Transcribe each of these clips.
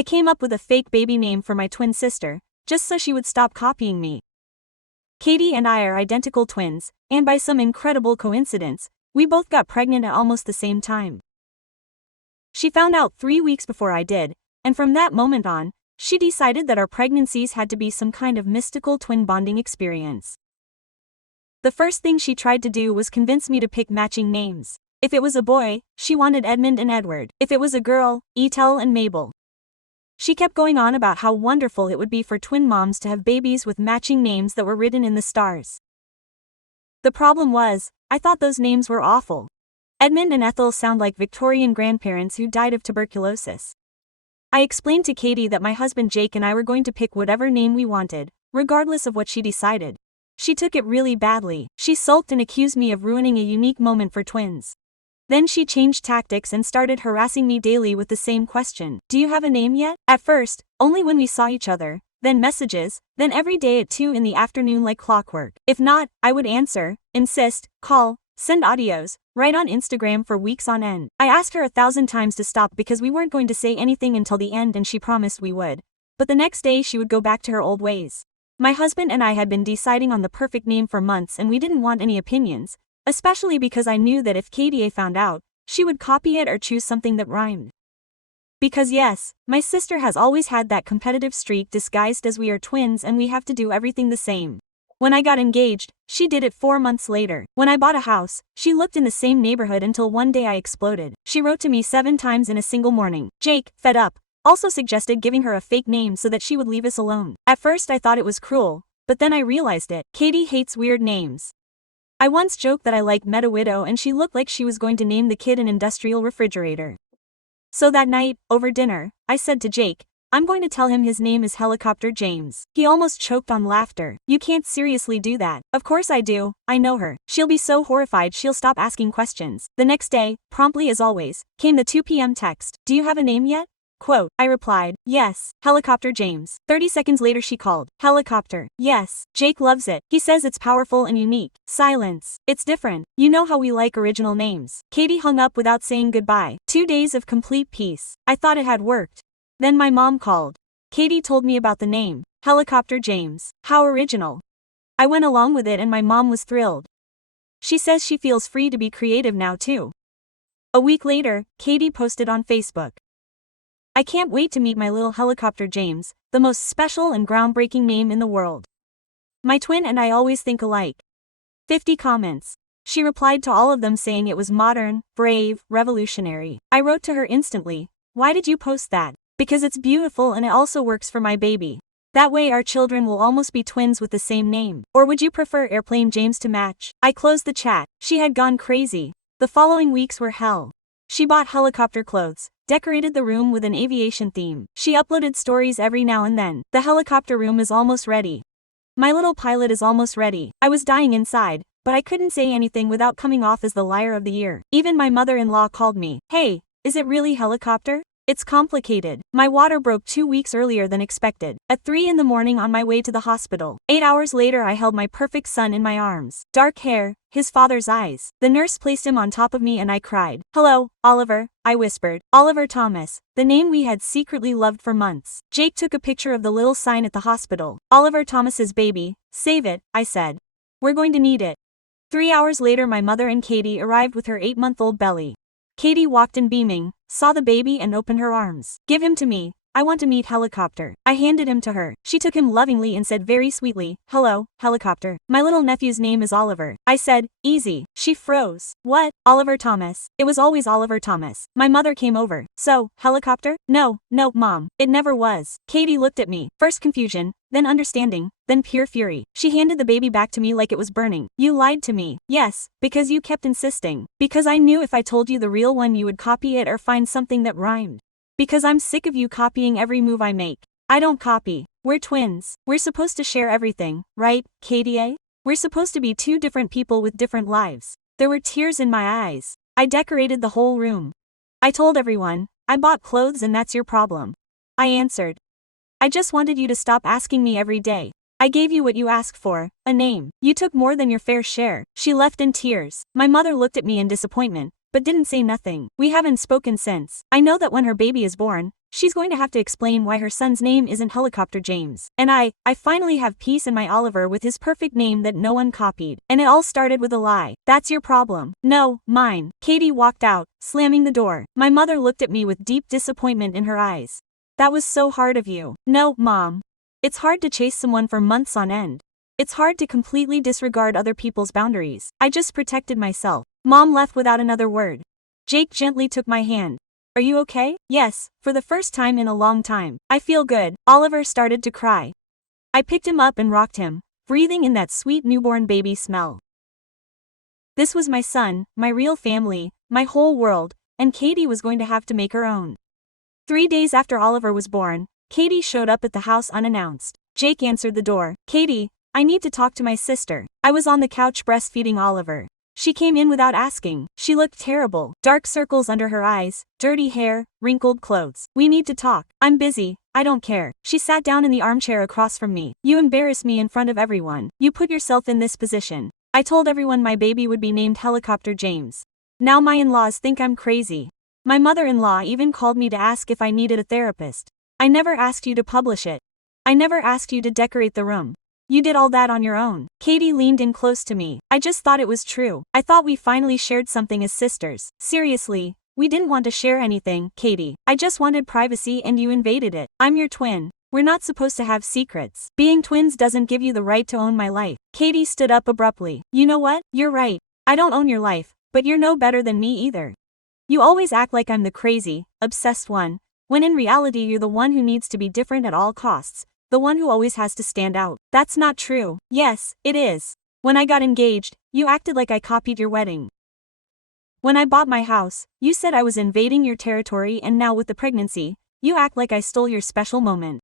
I came up with a fake baby name for my twin sister, just so she would stop copying me. Katie and I are identical twins, and by some incredible coincidence, we both got pregnant at almost the same time. She found out 3 weeks before I did, and from that moment on, she decided that our pregnancies had to be some kind of mystical twin bonding experience. The first thing she tried to do was convince me to pick matching names. If it was a boy, she wanted Edmund and Edward. If it was a girl, Ethel and Mabel. She kept going on about how wonderful it would be for twin moms to have babies with matching names that were written in the stars. The problem was, I thought those names were awful. Edmund and Ethel sound like Victorian grandparents who died of tuberculosis. I explained to Katie that my husband Jake and I were going to pick whatever name we wanted, regardless of what she decided. She took it really badly. She sulked and accused me of ruining a unique moment for twins. Then she changed tactics and started harassing me daily with the same question. Do you have a name yet? At first, only when we saw each other, then messages, then every day at 2 in the afternoon like clockwork. If not, I would answer, insist, call, send audios, write on Instagram for weeks on end. I asked her 1,000 times to stop because we weren't going to say anything until the end and she promised we would. But the next day she would go back to her old ways. My husband and I had been deciding on the perfect name for months and we didn't want any opinions, especially because I knew that if Katie found out, she would copy it or choose something that rhymed. Because yes, my sister has always had that competitive streak disguised as we are twins and we have to do everything the same. When I got engaged, she did it 4 months later. When I bought a house, she looked in the same neighborhood until one day I exploded. She wrote to me 7 times in a single morning. Jake, fed up, also suggested giving her a fake name so that she would leave us alone. At first I thought it was cruel, but then I realized it. Katie hates weird names. I once joked that I like Meta Widow and she looked like she was going to name the kid an industrial refrigerator. So that night, over dinner, I said to Jake, I'm going to tell him his name is Helicopter James. He almost choked on laughter. You can't seriously do that. Of course I do, I know her. She'll be so horrified she'll stop asking questions. The next day, promptly as always, came the 2 p.m. text. Do you have a name yet? Quote, I replied, yes, Helicopter James. 30 seconds later she called, Helicopter, yes. Jake loves it. He says it's powerful and unique. Silence. It's different. You know how we like original names. Katie hung up without saying goodbye. 2 days of complete peace. I thought it had worked. Then my mom called. Katie told me about the name, Helicopter James. How original. I went along with it and my mom was thrilled. She says she feels free to be creative now too. A week later, Katie posted on Facebook. I can't wait to meet my little Helicopter James, the most special and groundbreaking name in the world. My twin and I always think alike. 50 comments. She replied to all of them saying it was modern, brave, revolutionary. I wrote to her instantly, why did you post that? Because it's beautiful and it also works for my baby. That way our children will almost be twins with the same name. Or would you prefer Airplane James to match? I closed the chat. She had gone crazy. The following weeks were hell. She bought helicopter clothes, decorated the room with an aviation theme. She uploaded stories every now and then. The helicopter room is almost ready. My little pilot is almost ready. I was dying inside, but I couldn't say anything without coming off as the liar of the year. Even my mother-in-law called me. Hey, is it really helicopter? It's complicated. My water broke 2 weeks earlier than expected. At 3 in the morning on my way to the hospital. 8 hours later I held my perfect son in my arms. Dark hair, his father's eyes. The nurse placed him on top of me and I cried. Hello, Oliver, I whispered. Oliver Thomas, the name we had secretly loved for months. Jake took a picture of the little sign at the hospital. Oliver Thomas's baby, save it, I said. We're going to need it. 3 hours later my mother and Katie arrived with her 8-month-old belly. Katie walked in beaming, saw the baby and opened her arms. Give him to me. I want to meet Helicopter. I handed him to her. She took him lovingly and said very sweetly, hello, Helicopter. My little nephew's name is Oliver. I said, easy. She froze. What? Oliver Thomas. It was always Oliver Thomas. My mother came over. So, Helicopter? No, Mom. It never was. Katie looked at me. First confusion, then understanding, then pure fury. She handed the baby back to me like it was burning. You lied to me. Yes, because you kept insisting. Because I knew if I told you the real one you would copy it or find something that rhymed. Because I'm sick of you copying every move I make. I don't copy. We're twins. We're supposed to share everything, right, Katie? We're supposed to be 2 different people with different lives. There were tears in my eyes. I decorated the whole room. I told everyone, I bought clothes and that's your problem. I answered. I just wanted you to stop asking me every day. I gave you what you asked for, a name. You took more than your fair share. She left in tears. My mother looked at me in disappointment, but didn't say nothing. We haven't spoken since. I know that when her baby is born, she's going to have to explain why her son's name isn't Helicopter James. And I finally have peace in my Oliver with his perfect name that no one copied. And it all started with a lie. That's your problem. No, mine. Katie walked out, slamming the door. My mother looked at me with deep disappointment in her eyes. That was so hard of you. No, Mom. It's hard to chase someone for months on end. It's hard to completely disregard other people's boundaries. I just protected myself. Mom left without another word. Jake gently took my hand. Are you okay? Yes, for the first time in a long time. I feel good. Oliver started to cry. I picked him up and rocked him, breathing in that sweet newborn baby smell. This was my son, my real family, my whole world, and Katie was going to have to make her own. 3 days after Oliver was born, Katie showed up at the house unannounced. Jake answered the door. Katie, I need to talk to my sister. I was on the couch breastfeeding Oliver. She came in without asking. She looked terrible. Dark circles under her eyes, dirty hair, wrinkled clothes. We need to talk. I'm busy. I don't care. She sat down in the armchair across from me. You embarrass me in front of everyone. You put yourself in this position. I told everyone my baby would be named Helicopter James. Now my in-laws think I'm crazy. My mother-in-law even called me to ask if I needed a therapist. I never asked you to publish it. I never asked you to decorate the room. You did all that on your own. Katie leaned in close to me. I just thought it was true. I thought we finally shared something as sisters. Seriously, we didn't want to share anything, Katie. I just wanted privacy and you invaded it. I'm your twin. We're not supposed to have secrets. Being twins doesn't give you the right to own my life. Katie stood up abruptly. You know what? You're right. I don't own your life, but you're no better than me either. You always act like I'm the crazy, obsessed one, when in reality you're the one who needs to be different at all costs. The one who always has to stand out. That's not true. Yes, it is. When I got engaged, you acted like I copied your wedding. When I bought my house, you said I was invading your territory, and now with the pregnancy, you act like I stole your special moment.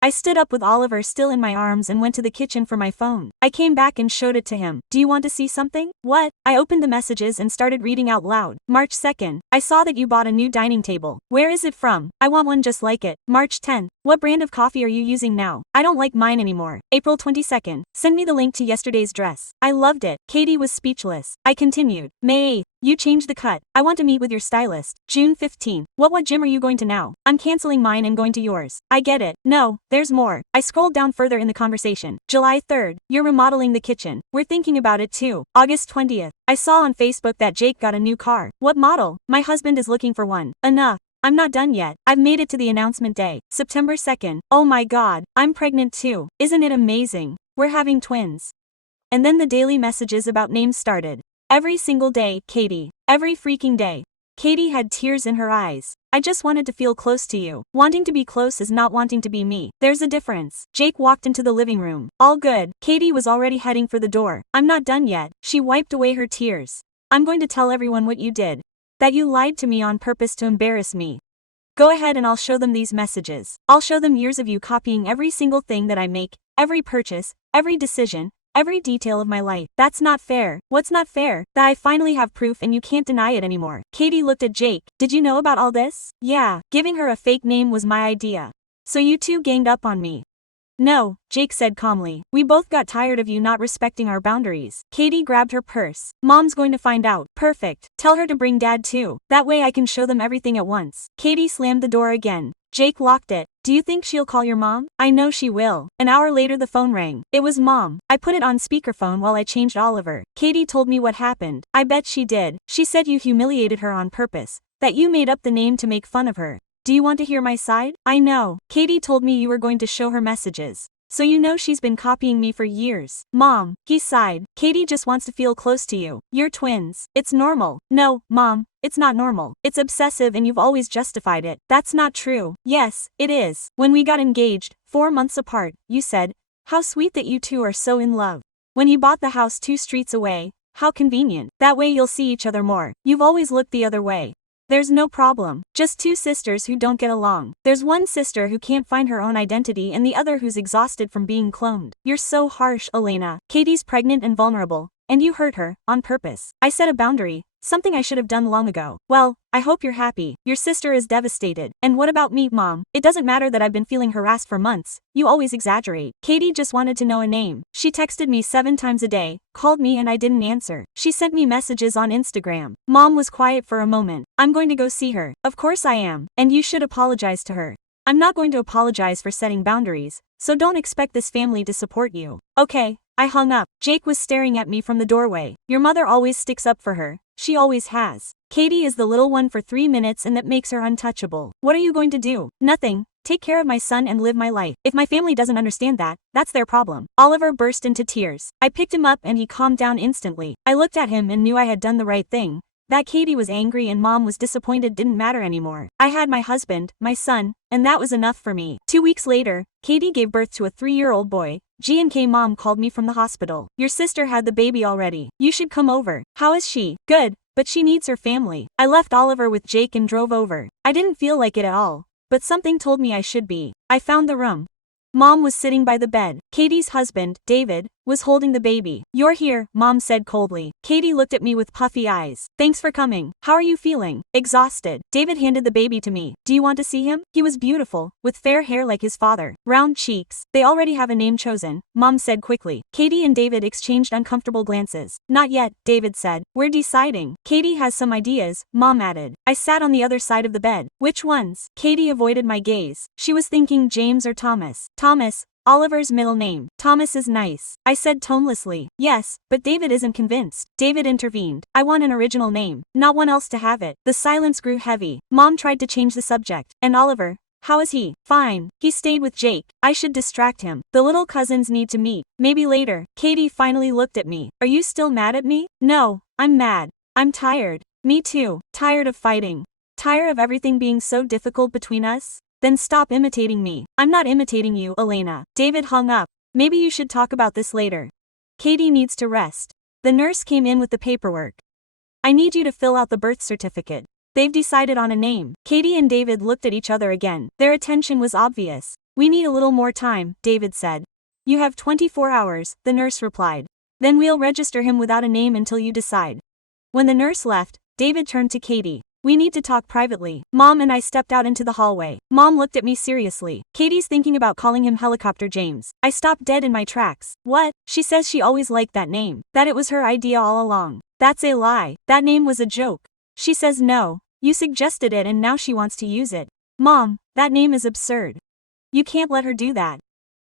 I stood up with Oliver still in my arms and went to the kitchen for my phone. I came back and showed it to him. Do you want to see something? What? I opened the messages and started reading out loud. March 2nd. I saw that you bought a new dining table. Where is it from? I want one just like it. March 10th. What brand of coffee are you using now? I don't like mine anymore. April 22nd. Send me the link to yesterday's dress. I loved it. Katie was speechless. I continued. May 8th. You changed the cut. I want to meet with your stylist. June 15th. What gym are you going to now? I'm canceling mine and going to yours. I get it. No, there's more. I scrolled down further in the conversation. July 3rd. You're remodeling the kitchen. We're thinking about it too. August 20th. I saw on Facebook that Jake got a new car. What model? My husband is looking for one. Enough. I'm not done yet. I've made it to the announcement day. September 2nd. Oh my god. I'm pregnant too. Isn't it amazing? We're having twins. And then the daily messages about names started. Every single day, Katie. Every freaking day. Katie had tears in her eyes. I just wanted to feel close to you. Wanting to be close is not wanting to be me. There's a difference. Jake walked into the living room. All good. Katie was already heading for the door. I'm not done yet. She wiped away her tears. I'm going to tell everyone what you did. That you lied to me on purpose to embarrass me. Go ahead and I'll show them these messages. I'll show them years of you copying every single thing that I make, every purchase, every decision, every detail of my life. That's not fair. What's not fair? That I finally have proof and you can't deny it anymore. Katie looked at Jake. Did you know about all this? Yeah, giving her a fake name was my idea. So you two ganged up on me. No, Jake said calmly. We both got tired of you not respecting our boundaries. Katie grabbed her purse. Mom's going to find out. Perfect. Tell her to bring Dad too. That way I can show them everything at once. Katie slammed the door again. Jake locked it. Do you think she'll call your mom? I know she will. An hour later the phone rang. It was Mom. I put it on speakerphone while I changed Oliver. Katie told me what happened. I bet she did. She said you humiliated her on purpose. That you made up the name to make fun of her. Do you want to hear my side? I know. Katie told me you were going to show her messages. So you know she's been copying me for years. Mom, he sighed. Katie just wants to feel close to you. You're twins. It's normal. No, Mom, it's not normal. It's obsessive and you've always justified it. That's not true. Yes, it is. When we got engaged, 4 months apart, you said, how sweet that you two are so in love. When you bought the house 2 streets away, how convenient. That way you'll see each other more. You've always looked the other way. There's no problem. Just 2 sisters who don't get along. There's one sister who can't find her own identity and the other who's exhausted from being cloned. You're so harsh, Elena. Katie's pregnant and vulnerable, and you hurt her, on purpose. I set a boundary, something I should have done long ago. Well, I hope you're happy. Your sister is devastated. And what about me, Mom? It doesn't matter that I've been feeling harassed for months. You always exaggerate. Katie just wanted to know a name. She texted me 7 times a day, called me and I didn't answer. She sent me messages on Instagram. Mom was quiet for a moment. I'm going to go see her. Of course I am. And you should apologize to her. I'm not going to apologize for setting boundaries, so don't expect this family to support you. Okay. I hung up. Jake was staring at me from the doorway. Your mother always sticks up for her. She always has. Katie is the little one for 3 minutes and that makes her untouchable. What are you going to do? Nothing. Take care of my son and live my life. If my family doesn't understand that, that's their problem. Oliver burst into tears. I picked him up and he calmed down instantly. I looked at him and knew I had done the right thing. That Katie was angry and Mom was disappointed didn't matter anymore. I had my husband, my son, and that was enough for me. 2 weeks later, Katie gave birth to a 3-year-old boy. G&K Mom called me from the hospital. Your sister had the baby already. You should come over. How is she? Good, but she needs her family. I left Oliver with Jake and drove over. I didn't feel like it at all, but something told me I should be. I found the room. Mom was sitting by the bed. Katie's husband, David, was holding the baby. You're here, Mom said coldly. Katie looked at me with puffy eyes. Thanks for coming. How are you feeling? Exhausted. David handed the baby to me. Do you want to see him? He was beautiful, with fair hair like his father, round cheeks. They already have a name chosen, Mom said quickly. Katie and David exchanged uncomfortable glances. Not yet, David said. We're deciding. Katie has some ideas, Mom added. I sat on the other side of the bed. Which ones? Katie avoided my gaze. She was thinking James or Thomas. Thomas, Oliver's middle name. Thomas is nice. I said tonelessly. Yes, but David isn't convinced. David intervened. I want an original name, not one else to have it. The silence grew heavy. Mom tried to change the subject. And Oliver? How is he? Fine. He stayed with Jake. I should distract him. The little cousins need to meet. Maybe later. Katie finally looked at me. Are you still mad at me? No, I'm mad. I'm tired. Me too. Tired of fighting. Tired of everything being so difficult between us? Then stop imitating me. I'm not imitating you, Elena. David hung up. Maybe you should talk about this later. Katie needs to rest. The nurse came in with the paperwork. I need you to fill out the birth certificate. They've decided on a name. Katie and David looked at each other again. Their attention was obvious. We need a little more time, David said. You have 24 hours, the nurse replied. Then we'll register him without a name until you decide. When the nurse left, David turned to Katie. We need to talk privately. Mom and I stepped out into the hallway. Mom looked at me seriously. Katie's thinking about calling him Helicopter James. I stopped dead in my tracks. What? She says she always liked that name. That it was her idea all along. That's a lie. That name was a joke. She says no. You suggested it and now she wants to use it. Mom, that name is absurd. You can't let her do that.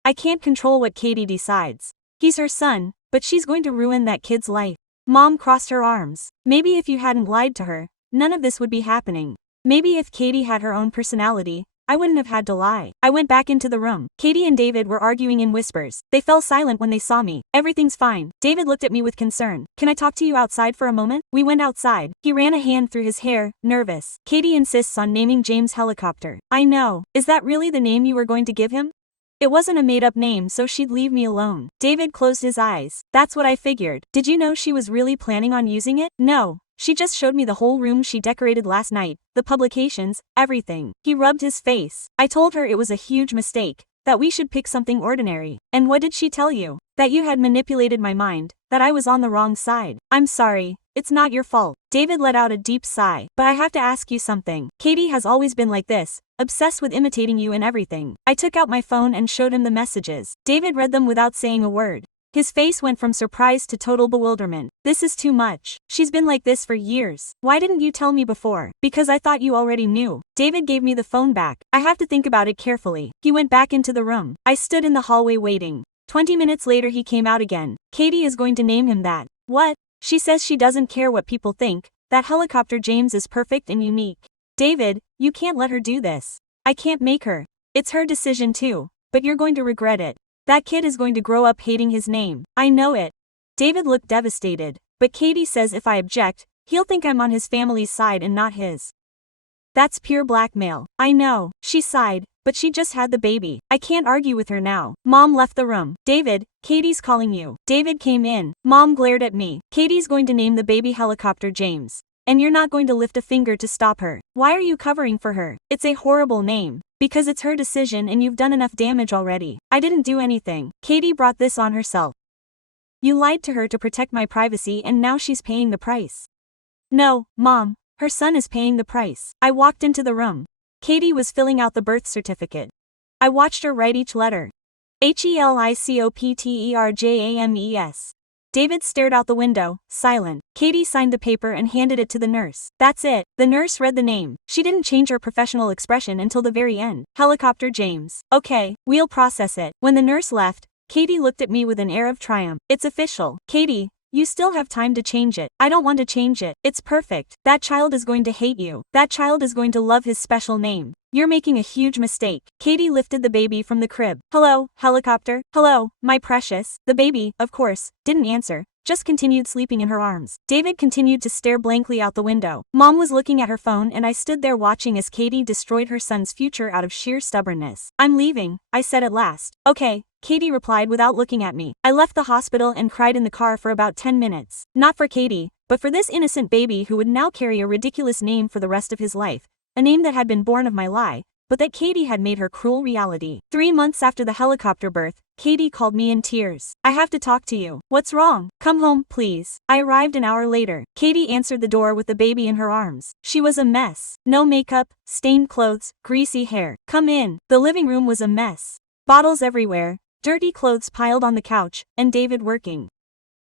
I can't control what Katie decides. He's her son, but she's going to ruin that kid's life. Mom crossed her arms. Maybe if you hadn't lied to her, none of this would be happening. Maybe if Katie had her own personality, I wouldn't have had to lie. I went back into the room. Katie and David were arguing in whispers. They fell silent when they saw me. Everything's fine. David looked at me with concern. Can I talk to you outside for a moment? We went outside. He ran a hand through his hair, nervous. Katie insists on naming James Helicopter. I know. Is that really the name you were going to give him? It wasn't a made-up name so she'd leave me alone. David closed his eyes. That's what I figured. Did you know she was really planning on using it? No. She just showed me the whole room she decorated last night, the publications, everything. He rubbed his face. I told her it was a huge mistake, that we should pick something ordinary. And what did she tell you? That you had manipulated my mind, that I was on the wrong side. I'm sorry. It's not your fault. David let out a deep sigh. But I have to ask you something. Katie has always been like this, obsessed with imitating you in everything. I took out my phone and showed him the messages. David read them without saying a word. His face went from surprise to total bewilderment. This is too much. She's been like this for years. Why didn't you tell me before? Because I thought you already knew. David gave me the phone back. I have to think about it carefully. He went back into the room. I stood in the hallway waiting. 20 minutes later he came out again. Katie is going to name him that. What? She says she doesn't care what people think. That Helicopter James is perfect and unique. David, you can't let her do this. I can't make her. It's her decision too. But you're going to regret it. That kid is going to grow up hating his name. I know it. David looked devastated. But Katie says if I object, he'll think I'm on his family's side and not his. That's pure blackmail. I know. She sighed, but she just had the baby. I can't argue with her now. Mom left the room. David, Katie's calling you. David came in. Mom glared at me. Katie's going to name the baby Helicopter James. And you're not going to lift a finger to stop her. Why are you covering for her? It's a horrible name. Because it's her decision and you've done enough damage already. I didn't do anything. Katie brought this on herself. You lied to her to protect my privacy and now she's paying the price. No, Mom, her son is paying the price. I walked into the room. Katie was filling out the birth certificate. I watched her write each letter. HELICOPTERJAMES. David stared out the window, silent. Katie signed the paper and handed it to the nurse. That's it. The nurse read the name. She didn't change her professional expression until the very end. Helicopter James. Okay, we'll process it. When the nurse left, Katie looked at me with an air of triumph. It's official. Katie, you still have time to change it. I don't want to change it. It's perfect. That child is going to hate you. That child is going to love his special name. You're making a huge mistake. Katie lifted the baby from the crib. Hello, helicopter. Hello, my precious. The baby, of course, didn't answer, just continued sleeping in her arms. David continued to stare blankly out the window. Mom was looking at her phone and I stood there watching as Katie destroyed her son's future out of sheer stubbornness. I'm leaving, I said at last. Okay, Katie replied without looking at me. I left the hospital and cried in the car for about 10 minutes. Not for Katie, but for this innocent baby who would now carry a ridiculous name for the rest of his life. A name that had been born of my lie, but that Katie had made her cruel reality. 3 months after the helicopter birth, Katie called me in tears. I have to talk to you. What's wrong? Come home, please. I arrived an hour later. Katie answered the door with the baby in her arms. She was a mess. No makeup, stained clothes, greasy hair. Come in. The living room was a mess. Bottles everywhere, dirty clothes piled on the couch, and David working.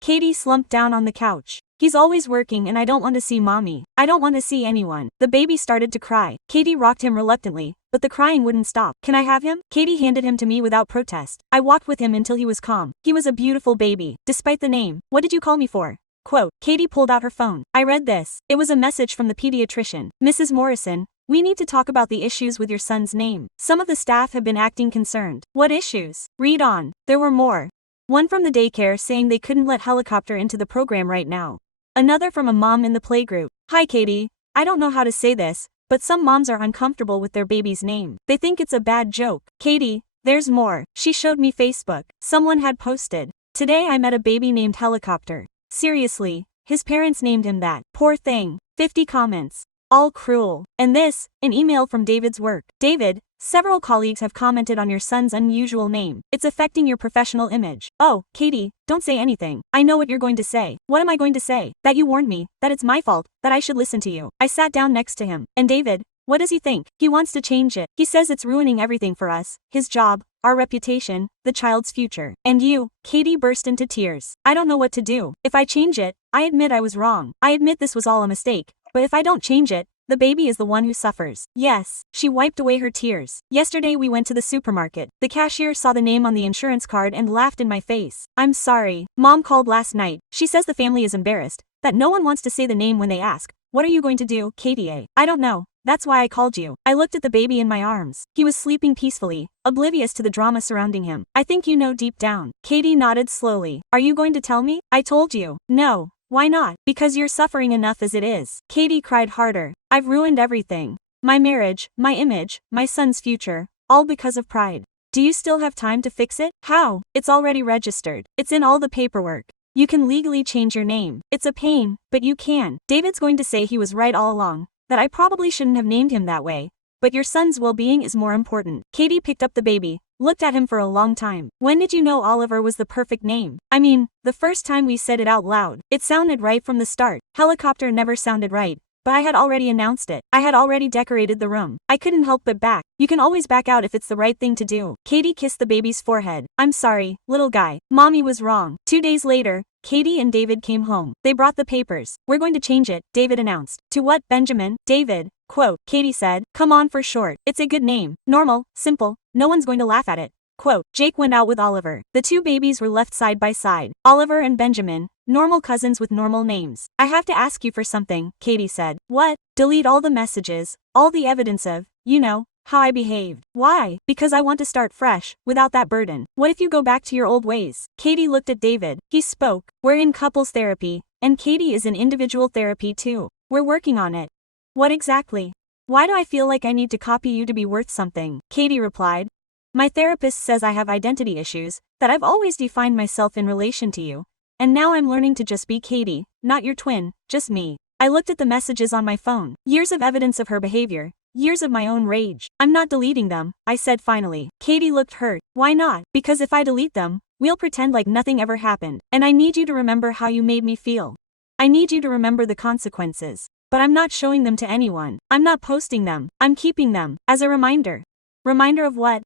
Katie slumped down on the couch. He's always working and I don't want to see mommy. I don't want to see anyone. The baby started to cry. Katie rocked him reluctantly, but the crying wouldn't stop. Can I have him? Katie handed him to me without protest. I walked with him until he was calm. He was a beautiful baby, despite the name. What did you call me for? Quote. Katie pulled out her phone. I read this. It was a message from the pediatrician. Mrs. Morrison, we need to talk about the issues with your son's name. Some of the staff have been acting concerned. What issues? Read on. There were more. One from the daycare saying they couldn't let helicopter into the program right now. Another from a mom in the playgroup. Hi Katie, I don't know how to say this, but some moms are uncomfortable with their baby's name. They think it's a bad joke. Katie, there's more. She showed me Facebook. Someone had posted. Today I met a baby named Helicopter. Seriously, his parents named him that. Poor thing. 50 comments. All cruel. And this, an email from David's work. David, several colleagues have commented on your son's unusual name. It's affecting your professional image. Oh, Katie, don't say anything. I know what you're going to say. What am I going to say? That you warned me, that it's my fault, that I should listen to you. I sat down next to him. And David, what does he think? He wants to change it. He says it's ruining everything for us, his job, our reputation, the child's future. And you, Katie burst into tears. I don't know what to do. If I change it, I admit I was wrong. I admit this was all a mistake. But if I don't change it, the baby is the one who suffers. Yes. She wiped away her tears. Yesterday we went to the supermarket. The cashier saw the name on the insurance card and laughed in my face. I'm sorry. Mom called last night. She says the family is embarrassed, that no one wants to say the name when they ask. What are you going to do, Katie? I don't know. That's why I called you. I looked at the baby in my arms. He was sleeping peacefully, oblivious to the drama surrounding him. I think you know deep down. Katie nodded slowly. Are you going to tell me? I told you. No. Why not? Because you're suffering enough as it is. Katie cried harder. I've ruined everything. My marriage, my image, my son's future, all because of pride. Do you still have time to fix it? How? It's already registered. It's in all the paperwork. You can legally change your name. It's a pain, but you can. David's going to say he was right all along, that I probably shouldn't have named him that way. But your son's well-being is more important. Katie picked up the baby, looked at him for a long time. When did you know Oliver was the perfect name? I mean, the first time we said it out loud. It sounded right from the start. Helicopter never sounded right. But I had already announced it. I had already decorated the room. I couldn't help but back. You can always back out if it's the right thing to do. Katie kissed the baby's forehead. I'm sorry, little guy. Mommy was wrong. 2 days later, Katie and David came home. They brought the papers. We're going to change it, David announced. To what, Benjamin? David. Quote. Katie said. Come on for short. It's a good name. Normal, simple. No one's going to laugh at it. Quote. Jake went out with Oliver. The two babies were left side by side. Oliver and Benjamin, normal cousins with normal names. I have to ask you for something, Katie said. What? Delete all the messages, all the evidence of, you know, how I behaved. Why? Because I want to start fresh, without that burden. What if you go back to your old ways? Katie looked at David. He spoke. We're in couples therapy, and Katie is in individual therapy too. We're working on it. What exactly? Why do I feel like I need to copy you to be worth something? Katie replied. My therapist says I have identity issues, that I've always defined myself in relation to you, and now I'm learning to just be Katie, not your twin, just me. I looked at the messages on my phone. Years of evidence of her behavior. Years of my own rage. I'm not deleting them, I said finally. Katie looked hurt. Why not? Because if I delete them, we'll pretend like nothing ever happened, and I need you to remember how you made me feel. I need you to remember the consequences. But I'm not showing them to anyone. I'm not posting them. I'm keeping them. As a reminder. Reminder of what?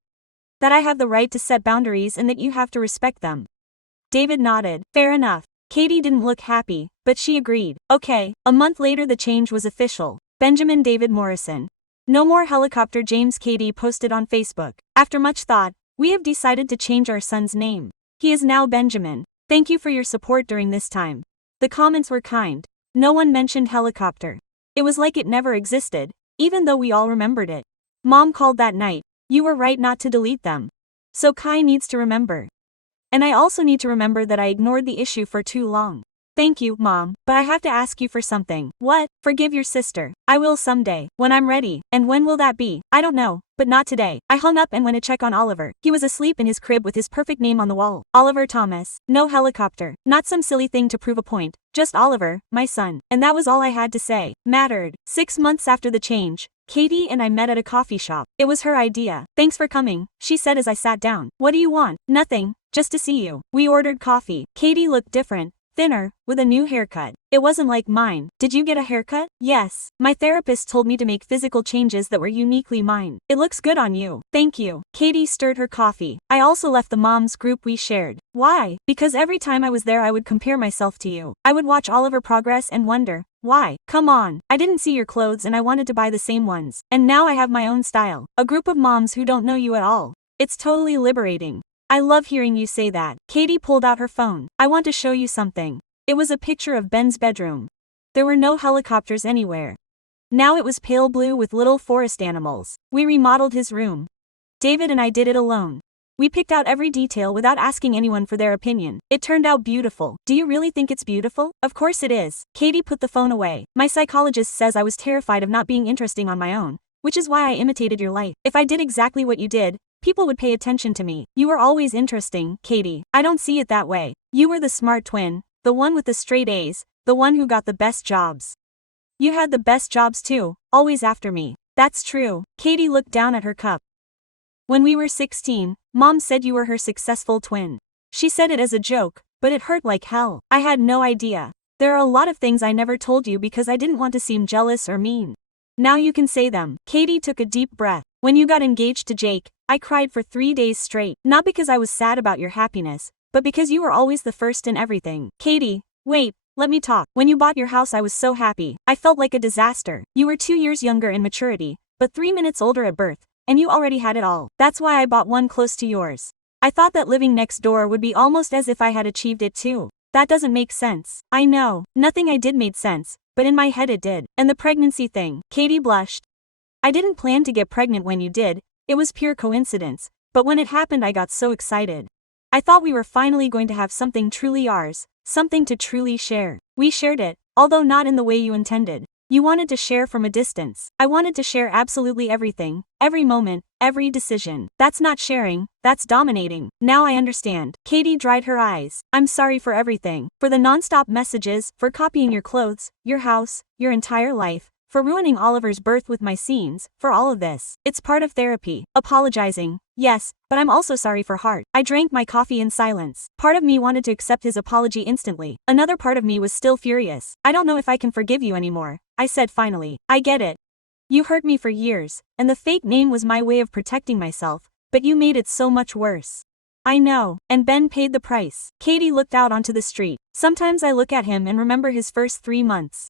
That I have the right to set boundaries and that you have to respect them. David nodded. Fair enough. Katie didn't look happy, but she agreed. Okay. A month later the change was official. Benjamin David Morrison. No more helicopter. James. Katie posted on Facebook. After much thought, we have decided to change our son's name. He is now Benjamin. Thank you for your support during this time. The comments were kind. No one mentioned helicopter. It was like it never existed, even though we all remembered it. Mom called that night. You were right not to delete them. So Kai needs to remember. And I also need to remember that I ignored the issue for too long. Thank you, Mom, but I have to ask you for something. What? Forgive your sister. I will someday, when I'm ready. And when will that be? I don't know, but not today. I hung up and went to check on Oliver. He was asleep in his crib with his perfect name on the wall. Oliver Thomas. No helicopter. Not some silly thing to prove a point. Just Oliver, my son. And that was all I had to say. Mattered. 6 months after the change, Katie and I met at a coffee shop. It was her idea. Thanks for coming, she said as I sat down. What do you want? Nothing. Just to see you. We ordered coffee. Katie looked different. Thinner, with a new haircut. It wasn't like mine. Did you get a haircut? Yes. My therapist told me to make physical changes that were uniquely mine. It looks good on you. Thank you. Katie stirred her coffee. I also left the moms group we shared. Why? Because every time I was there I would compare myself to you. I would watch Oliver progress and wonder, why? Come on. I didn't see your clothes and I wanted to buy the same ones. And now I have my own style. A group of moms who don't know you at all. It's totally liberating. I love hearing you say that. Katie pulled out her phone. I want to show you something. It was a picture of Ben's bedroom. There were no helicopters anywhere. Now it was pale blue with little forest animals. We remodeled his room. David and I did it alone. We picked out every detail without asking anyone for their opinion. It turned out beautiful. Do you really think it's beautiful? Of course it is. Katie put the phone away. My psychologist says I was terrified of not being interesting on my own, which is why I imitated your life. If I did exactly what you did, people would pay attention to me. You were always interesting, Katie. I don't see it that way. You were the smart twin, the one with the straight A's, the one who got the best jobs. You had the best jobs too, always after me. That's true. Katie looked down at her cup. When we were 16, Mom said you were her successful twin. She said it as a joke, but it hurt like hell. I had no idea. There are a lot of things I never told you because I didn't want to seem jealous or mean. Now you can say them. Katie took a deep breath. When you got engaged to Jake, I cried for 3 days straight. Not because I was sad about your happiness, but because you were always the first in everything. Katie, wait, let me talk. When you bought your house I was so happy. I felt like a disaster. You were 2 years younger in maturity, but 3 minutes older at birth, and you already had it all. That's why I bought one close to yours. I thought that living next door would be almost as if I had achieved it too. That doesn't make sense. I know, nothing I did made sense, but in my head it did. And the pregnancy thing. Katie blushed. I didn't plan to get pregnant when you did. It was pure coincidence, but when it happened I got so excited. I thought we were finally going to have something truly ours, something to truly share. We shared it, although not in the way you intended. You wanted to share from a distance. I wanted to share absolutely everything, every moment, every decision. That's not sharing, that's dominating. Now I understand. Katie dried her eyes. I'm sorry for everything. For the non-stop messages, for copying your clothes, your house, your entire life. For ruining Oliver's birth with my scenes, for all of this. It's part of therapy. Apologizing, yes, but I'm also sorry for heart. I drank my coffee in silence. Part of me wanted to accept his apology instantly. Another part of me was still furious. I don't know if I can forgive you anymore, I said finally. I get it. You hurt me for years, and the fake name was my way of protecting myself, but you made it so much worse. I know, and Ben paid the price. Katie looked out onto the street. Sometimes I look at him and remember his first 3 months.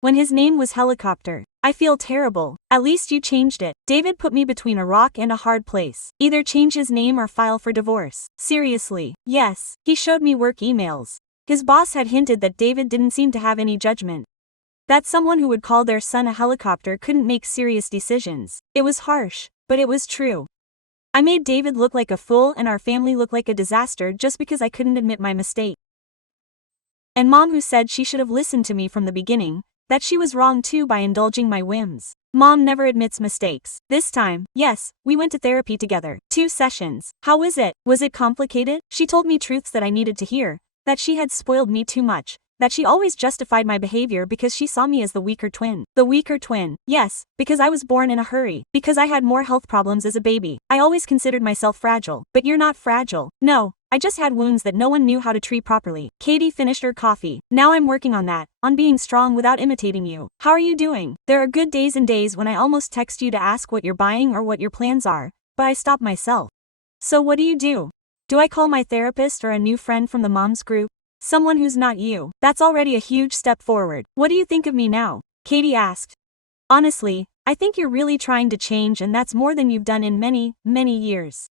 When his name was Helicopter, I feel terrible. At least you changed it. David put me between a rock and a hard place. Either change his name or file for divorce. Seriously. Yes. He showed me work emails. His boss had hinted that David didn't seem to have any judgment. That someone who would call their son a helicopter couldn't make serious decisions. It was harsh, but it was true. I made David look like a fool and our family look like a disaster just because I couldn't admit my mistake. And Mom, who said she should have listened to me from the beginning, that she was wrong too by indulging my whims. Mom never admits mistakes. This time, yes, we went to therapy together. 2 sessions. How was it? Was it complicated? She told me truths that I needed to hear, that she had spoiled me too much, That she always justified my behavior because she saw me as the weaker twin. The weaker twin. Yes, because I was born in a hurry. Because I had more health problems as a baby. I always considered myself fragile. But you're not fragile. No. I just had wounds that no one knew how to treat properly. Katie finished her coffee. Now I'm working on that, on being strong without imitating you. How are you doing? There are good days and days when I almost text you to ask what you're buying or what your plans are, but I stop myself. So what do? Do I call my therapist or a new friend from the moms group? Someone who's not you. That's already a huge step forward. What do you think of me now? Katie asked. Honestly, I think you're really trying to change, and that's more than you've done in many, many years.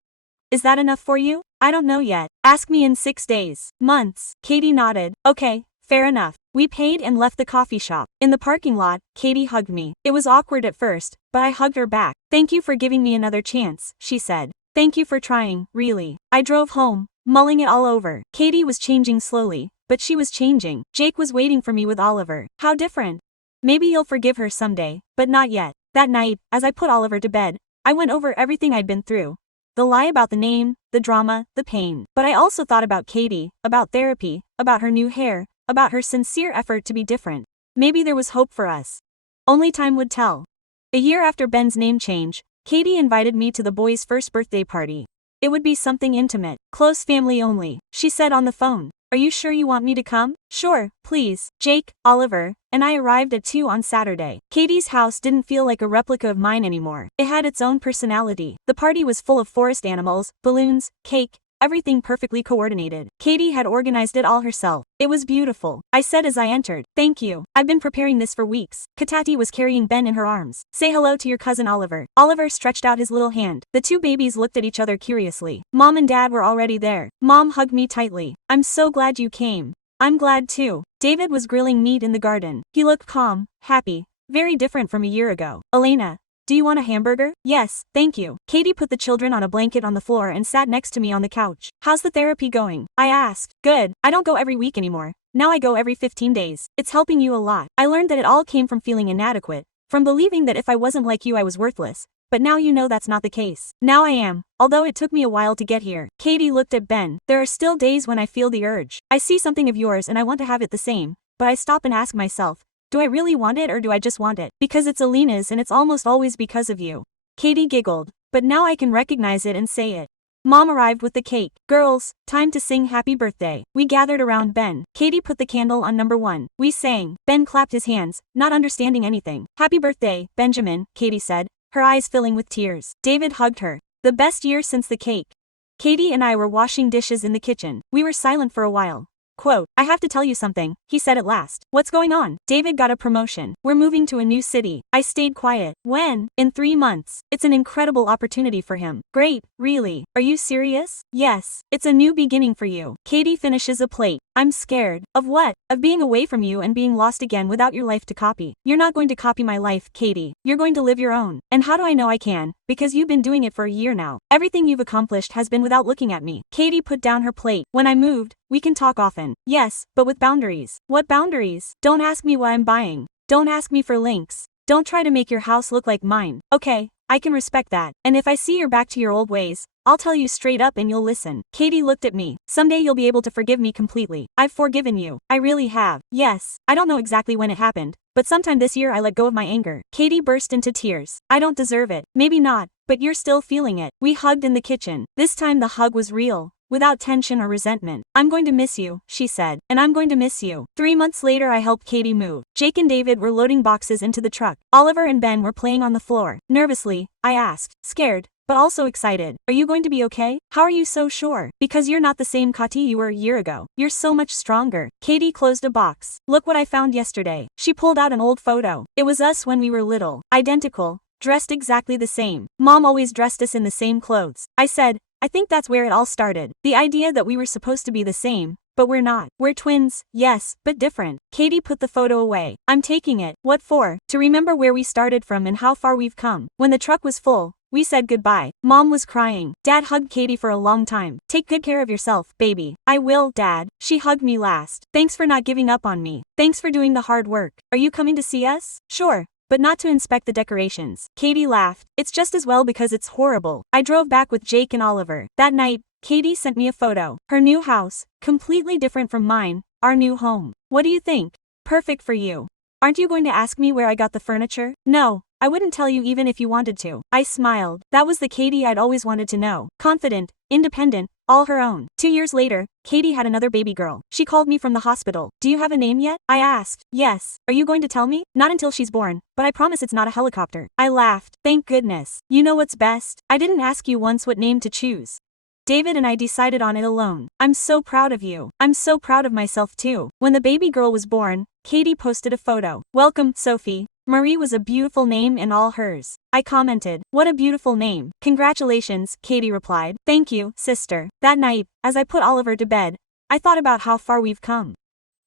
Is that enough for you? I don't know yet. Ask me in 6 days. Months. Katie nodded. Okay, fair enough. We paid and left the coffee shop. In the parking lot, Katie hugged me. It was awkward at first, but I hugged her back. Thank you for giving me another chance, she said. Thank you for trying, really. I drove home, mulling it all over. Katie was changing slowly, but she was changing. Jake was waiting for me with Oliver. How different. Maybe you'll forgive her someday, but not yet. That night, as I put Oliver to bed, I went over everything I'd been through. The lie about the name, the drama, the pain. But I also thought about Katie, about therapy, about her new hair, about her sincere effort to be different. Maybe there was hope for us. Only time would tell. A year after Ben's name change, Katie invited me to the boys' first birthday party. It would be something intimate, close family only, she said on the phone. Are you sure you want me to come? Sure, please. Jake, Oliver, and I arrived at 2 on Saturday. Katie's house didn't feel like a replica of mine anymore. It had its own personality. The party was full of forest animals, balloons, cake, everything perfectly coordinated. Katie had organized it all herself. It was beautiful. I said as I entered. Thank you. I've been preparing this for weeks. Katati was carrying Ben in her arms. Say hello to your cousin Oliver. Oliver stretched out his little hand. The two babies looked at each other curiously. Mom and Dad were already there. Mom hugged me tightly. I'm so glad you came. I'm glad too. David was grilling meat in the garden. He looked calm, happy, very different from a year ago. Elena, do you want a hamburger? Yes, thank you. Katie put the children on a blanket on the floor and sat next to me on the couch. How's the therapy going? I asked. Good. I don't go every week anymore. Now I go every 15 days. It's helping you a lot. I learned that it all came from feeling inadequate, from believing that if I wasn't like you I was worthless. But now you know that's not the case. Now I am, although it took me a while to get here. Katie looked at Ben. There are still days when I feel the urge. I see something of yours and I want to have it the same, but I stop and ask myself, do I really want it or do I just want it? Because it's Elena's and it's almost always because of you. Katie giggled, but now I can recognize it and say it. Mom arrived with the cake. Girls, time to sing happy birthday. We gathered around Ben. Katie put the candle on number 1. We sang. Ben clapped his hands, not understanding anything. Happy birthday, Benjamin, Katie said, her eyes filling with tears. David hugged her. The best year since the cake. Katie and I were washing dishes in the kitchen. We were silent for a while. Quote, I have to tell you something, he said at last. What's going on? David got a promotion. We're moving to a new city. I stayed quiet. When? In 3 months. It's an incredible opportunity for him. Great, really. Are you serious? Yes. It's a new beginning for you. Katie finishes a plate. I'm scared. Of what? Of being away from you and being lost again without your life to copy. You're not going to copy my life, Katie. You're going to live your own. And how do I know I can? Because you've been doing it for a year now. Everything you've accomplished has been without looking at me. Katie put down her plate. When I moved, we can talk often. Yes, but with boundaries. What boundaries? Don't ask me what I'm buying. Don't ask me for links. Don't try to make your house look like mine. Okay, I can respect that. And if I see you're back to your old ways, I'll tell you straight up and you'll listen. Katie looked at me. Someday you'll be able to forgive me completely. I've forgiven you. I really have. Yes. I don't know exactly when it happened, but sometime this year I let go of my anger. Katie burst into tears. I don't deserve it. Maybe not, but you're still feeling it. We hugged in the kitchen. This time the hug was real, without tension or resentment. I'm going to miss you, she said, and I'm going to miss you. 3 months later I helped Katie move. Jake and David were loading boxes into the truck. Oliver and Ben were playing on the floor. Nervously, I asked, scared, but also excited. Are you going to be okay? How are you so sure? Because you're not the same Kati you were a year ago. You're so much stronger. Katie closed a box. Look what I found yesterday. She pulled out an old photo. It was us when we were little. Identical. Dressed exactly the same. Mom always dressed us in the same clothes. I said, I think that's where it all started. The idea that we were supposed to be the same, but we're not. We're twins, yes, but different. Katie put the photo away. I'm taking it. What for? To remember where we started from and how far we've come. When the truck was full, we said goodbye. Mom was crying. Dad hugged Katie for a long time. Take good care of yourself, baby. I will, Dad. She hugged me last. Thanks for not giving up on me. Thanks for doing the hard work. Are you coming to see us? Sure, but not to inspect the decorations. Katie laughed. It's just as well because it's horrible. I drove back with Jake and Oliver. That night, Katie sent me a photo. Her new house, completely different from mine, our new home. What do you think? Perfect for you. Aren't you going to ask me where I got the furniture? No, I wouldn't tell you even if you wanted to. I smiled. That was the Katie I'd always wanted to know. Confident, independent, all her own. 2 years later, Katie had another baby girl. She called me from the hospital. Do you have a name yet? I asked. Yes. Are you going to tell me? Not until she's born, but I promise it's not a helicopter. I laughed. Thank goodness. You know what's best? I didn't ask you once what name to choose. David and I decided on it alone. I'm so proud of you. I'm so proud of myself too. When the baby girl was born, Katie posted a photo. Welcome, Sophie. Marie was a beautiful name and all hers. I commented, what a beautiful name. Congratulations, Katie replied. Thank you, sister. That night, as I put Oliver to bed, I thought about how far we've come.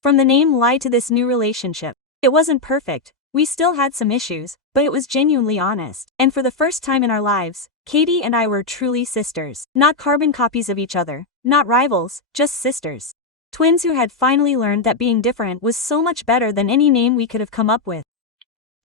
From the name Lie to this new relationship. It wasn't perfect. We still had some issues, but it was genuinely honest. And for the first time in our lives, Katie and I were truly sisters. Not carbon copies of each other, not rivals, just sisters. Twins who had finally learned that being different was so much better than any name we could have come up with.